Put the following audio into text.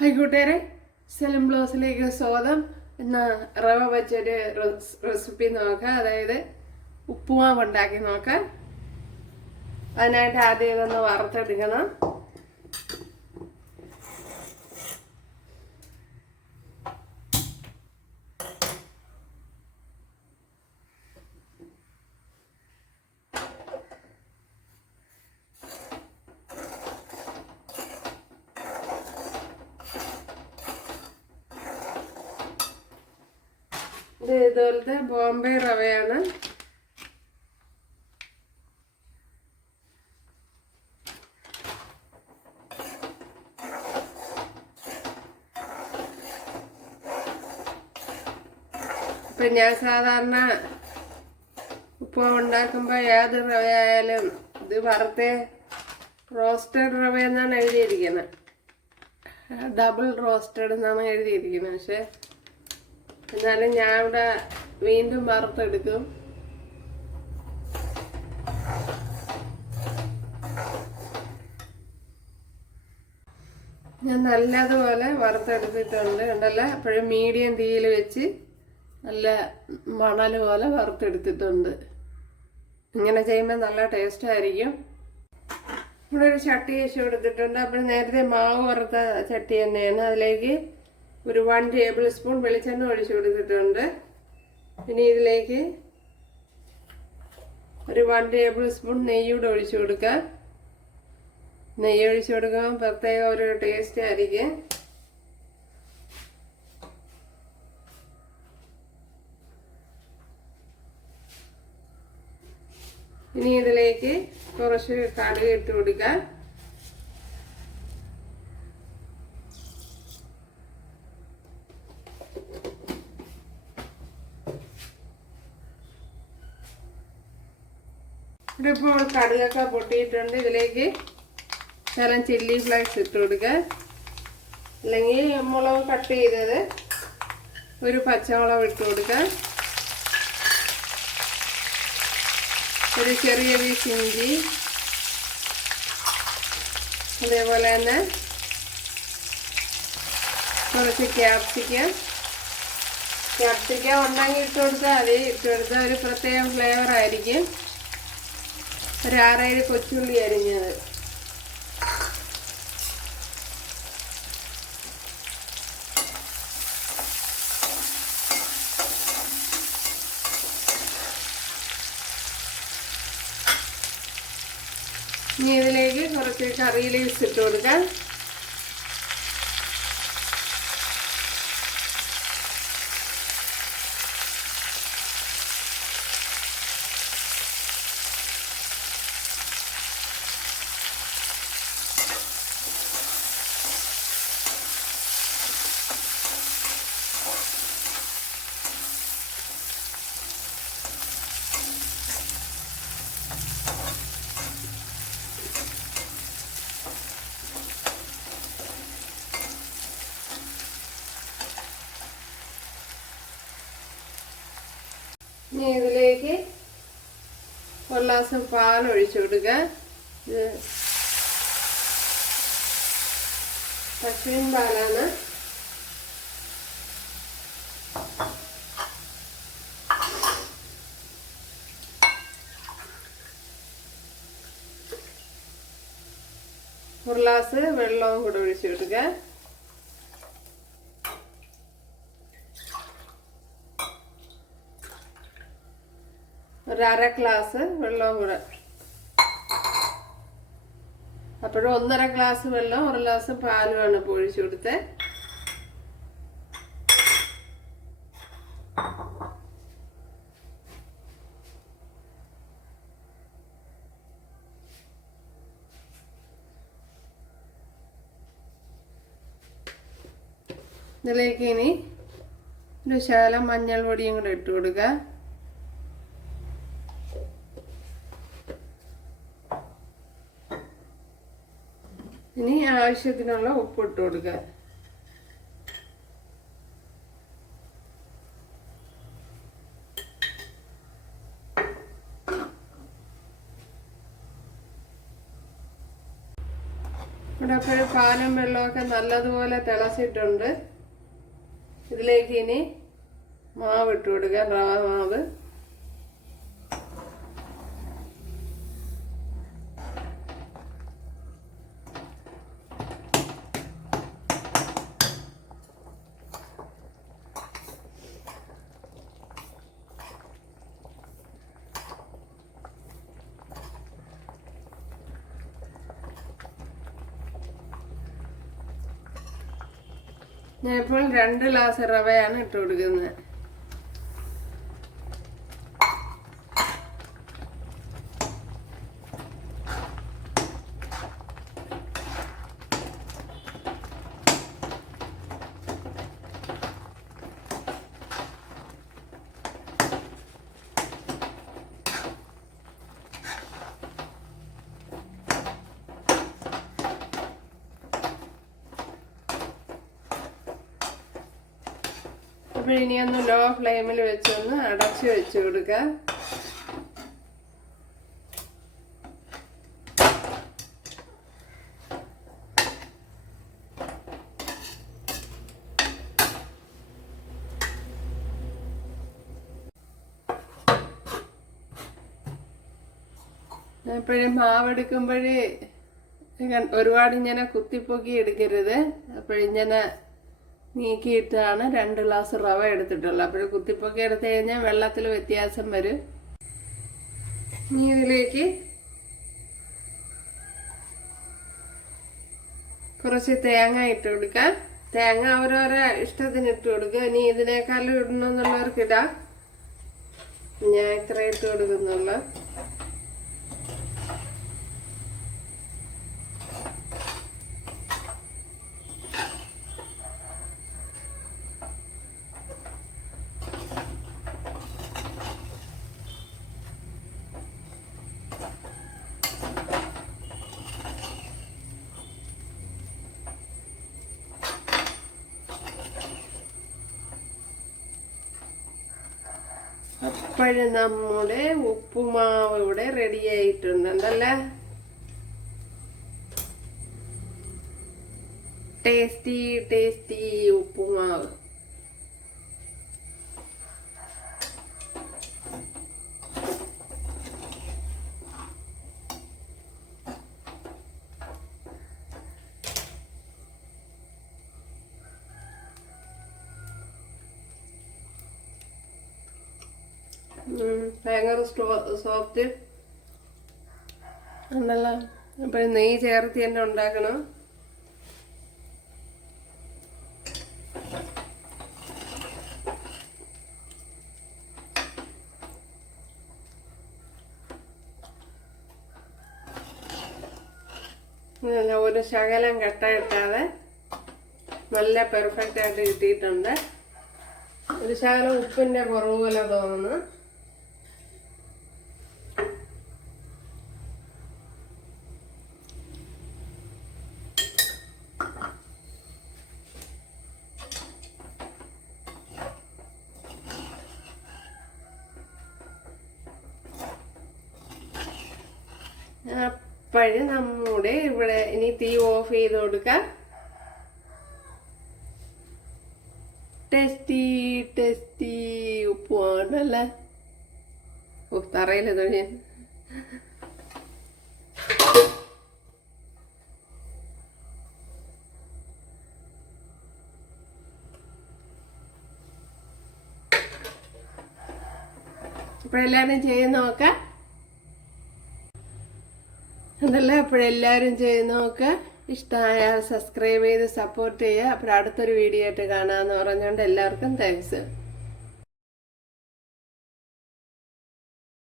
Hi കൂട്ടുകാരെ സെലം ബ്ലൗസിലേക്ക് സ്വാഗതം. എന്ന റവ വെച്ചൊരു റെസ്- റെസിപ്പി നോക്കാം. അതായത് ഉപ്പുമാവ് ഉണ്ടാക്കി നോക്കാം. അതിനായിട്ട് ആദ്യം ഇതൊന്ന് വറുത്തെടുക്കണം. ഇത് ഇതുപോലത്തെ ബോംബെ റവയാണ്. ഇപ്പം ഞാൻ സാധാരണ ഉപ്പ് ഉണ്ടാക്കുമ്പോൾ ഏത് റവയായാലും ഇത് വറുത്തെ റോസ്റ്റഡ് റവ എന്നാണ് എഴുതിയിരിക്കുന്നത് ഡബിൾ റോസ്റ്റഡ് എന്നാണ് എഴുതിയിരിക്കുന്നത് പക്ഷേ എന്നാലും ഞാൻ ഇവിടെ വീണ്ടും വറുത്തെടുക്കും. ഞാൻ നല്ലതുപോലെ വറുത്തെടുത്തിട്ടുണ്ട്. ഉണ്ടല്ല അപ്പോഴും മീഡിയം തീയിൽ വെച്ച് നല്ല മണൽ പോലെ വറുത്തെടുത്തിട്ടുണ്ട്. ഇങ്ങനെ ചെയ്യുമ്പോൾ നല്ല ടേസ്റ്റ് ആയിരിക്കും. ഇവിടെ ഒരു ചട്ടി വെച്ച് കൊടുത്തിട്ടുണ്ട്. അപ്പോൾ നേരത്തെ മാവ് വറുത്ത ചട്ടി തന്നെയാണ്. അതിലേക്ക് ഒരു വൺ ടേബിൾ സ്പൂൺ വെളിച്ചെണ്ണ ഒഴിച്ചു കൊടുത്തിട്ടുണ്ട്. ഇനി ഇതിലേക്ക് ഒരു വൺ ടേബിൾ സ്പൂൺ നെയ്യൂടെ ഒഴിച്ചു കൊടുക്കാം നെയ്യ് ഒഴിച്ചു കൊടുക്കാൻ പ്രത്യേക ഒരു ടേസ്റ്റ് ആയിരിക്കും. ഇനി ഇതിലേക്ക് കുറച്ച് കടുക് ഇട്ട് കൊടുക്കാം ഇവിടെ ഇപ്പോൾ കടുകൊക്കെ പൊട്ടിയിട്ടുണ്ട്. ഇതിലേക്ക് ശകലം ചില്ലി ഫ്ലേക്സ് ഇട്ട് കൊടുക്കുക. അല്ലെങ്കിൽ മുളക് കട്ട് ചെയ്തത് ഒരു പച്ചമുളക് ഇട്ട് കൊടുക്കുക. ഒരു ചെറിയ പീസ് ഇഞ്ചി. അതേപോലെ തന്നെ കുറച്ച് ക്യാപ്സിക്കം ക്യാപ്സിക്കം ഉണ്ടെങ്കിൽ ഇട്ട് കൊടുത്താൽ അത് ഇട്ട് കൊടുത്താൽ ഒരു പ്രത്യേക ഫ്ലേവർ ആയിരിക്കും. ഒരു ആറേഴ് കൊച്ചുള്ളി അരിഞ്ഞത്. ഇനി ഇതിലേക്ക് കുറച്ച് കറി ലീവ്സ് ഇട്ട് കൊടുക്കാം. ഇനി ഇതിലേക്ക് ഒരു ഗ്ലാസ് പാൽ ഒഴിച്ചു കൊടുക്കുക. ഇത് പശുവിൻ പാലാണ്. ഒരു ഗ്ലാസ് വെള്ളവും കൂടെ ഒഴിച്ചു കൊടുക്കുക. ഒരു അര ഗ്ലാസ് വെള്ളവും കൂടെ. അപ്പോഴും ഒന്നര ഗ്ലാസ് വെള്ളം ഒരു ഗ്ലാസ് പാലുമാണ് ഇപ്പോൾ ഒഴിച്ചു കൊടുത്തത് ഇതിലേക്ക് ഇനി ഒരു ശകലം മഞ്ഞൾ പൊടിയും കൂടെ ഇട്ട് കൊടുക്കുക. ഇനി ആവശ്യത്തിനുള്ള ഉപ്പ് ഇട്ട് കൊടുക്കുക ഇവിടെ പാലും വെള്ളമൊക്കെ നല്ലതുപോലെ തിളച്ചിട്ടുണ്ട്. ഇതിലേക്ക് ഇനി മാവ് ഇട്ട് കൊടുക്കുക റവ മാവ്. ഞാനിപ്പോൾ രണ്ട് ഗ്ലാസ് റവയാണ് ഇട്ട് കൊടുക്കുന്നത് അപ്പോൾ ഇനിയൊന്ന് ലോ ഫ്ലെയിമിൽ വെച്ചൊന്ന് അടച്ച് വെച്ച് കൊടുക്കുക എപ്പോഴും മാവെടുക്കുമ്പോഴേ ഒരുപാട് ഇങ്ങനെ കുത്തിപ്പൊക്കി എടുക്കരുത്. അപ്പോഴിങ്ങനെ നീക്കിയിട്ടാണ് രണ്ട് ഗ്ലാസ് റവ എടുത്തിട്ടുള്ളത്. അപ്പോൾ കുത്തിപ്പൊക്കെ എടുത്തു കഴിഞ്ഞാൽ വെള്ളത്തിൽ വ്യത്യാസം വരും. ഇനി ഇതിലേക്ക് കുറച്ച് തേങ്ങ ഇട്ട് കൊടുക്കാം. തേങ്ങ ഓരോരോ ഇഷ്ടത്തിന് ഇട്ട് കൊടുക്കുക. ഇനി ഇതിനേക്കാളും ഇടണമെന്നുള്ളവർക്ക് ഇടാം ഞാൻ ഇത്ര ഇട്ട് കൊടുക്കുന്നുള്ളൂ. അപ്പോഴും നമ്മുടെ ഉപ്പുമാവ് ഇവിടെ റെഡി ആയിട്ടുണ്ടല്ലേ ടേസ്റ്റി ടേസ്റ്റി ഉപ്പുമാവ്. ഭയങ്കര സോഫ്റ്റ്. ഉണ്ടല്ലോ അപ്പോൾ നെയ്യ് ചേർത്ത് തന്നെ ഉണ്ടാക്കണം. ഒരു ശകലം കട്ട നല്ല പെർഫെക്റ്റ് ആയിട്ട് കിട്ടിയിട്ടുണ്ട്. ഒരു ശകലം ഉപ്പിന്റെ കുറവ് പോലെ തോന്നുന്നു. അപ്പോഴ് നമ്മുടെ ഇവിടെ ഇനി തീ ഓഫ് ചെയ്ത് കൊടുക്കാം. ടെസ്റ്റി ടെസ്റ്റി ഉപ്പുവാണല്ലേ ഓ തറയില്ല തൊഴിയ അപ്പോഴെല്ലാവരും ചെയ്ത് നോക്കാം. അതല്ല അപ്പോഴെല്ലാവരും ചെയ്ത് നോക്കുക ഇഷ്ടമായാൽ സബ്സ്ക്രൈബ് ചെയ്ത് സപ്പോർട്ട് ചെയ്യുക. അപ്പോൾ അടുത്തൊരു വീഡിയോ ആയിട്ട് കാണാമെന്ന് പറഞ്ഞുകൊണ്ട് എല്ലാവർക്കും താങ്ക്സ്